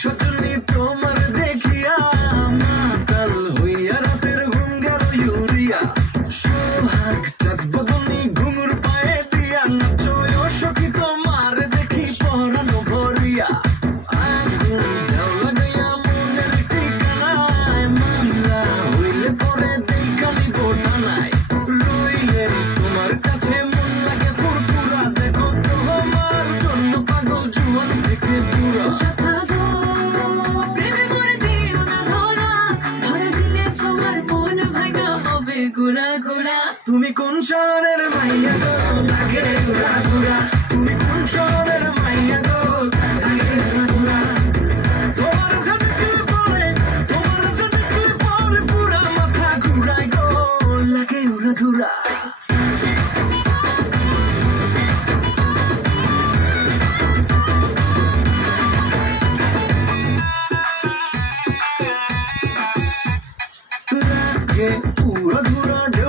সজনী তোমার দেখিয়া মাতাল হইয়া রাতের ঘুম গেল ইউরিয়া সোহাগ চাঁদ বদনি ঘুঙুর পায়ে দিয়া নাচয় সখী তোমার দেখি পরানো ভরিয়া আগুন ঢেউ লাগাইয়া মনের ঠিকানায় মামলা হইলে পরে দেখানি বোঠানায় রইলে তোমার কাছে মন লাগে ফুরফুরা দেখো তোমার জন্য পাগল জুয়ান থেকে বুড়া তুমি কোন শহরের মাইয়া গো লাগে ঘুরা ঘুরা তুমি কোন শহরের মাইয়া গো লাগে ঘুরা ঘুরা তোমার সাথে পরে পুরা মাথা ঘুরাই গো লাগে ঘুরা ঘুরা লাগে পুরা ঘুরা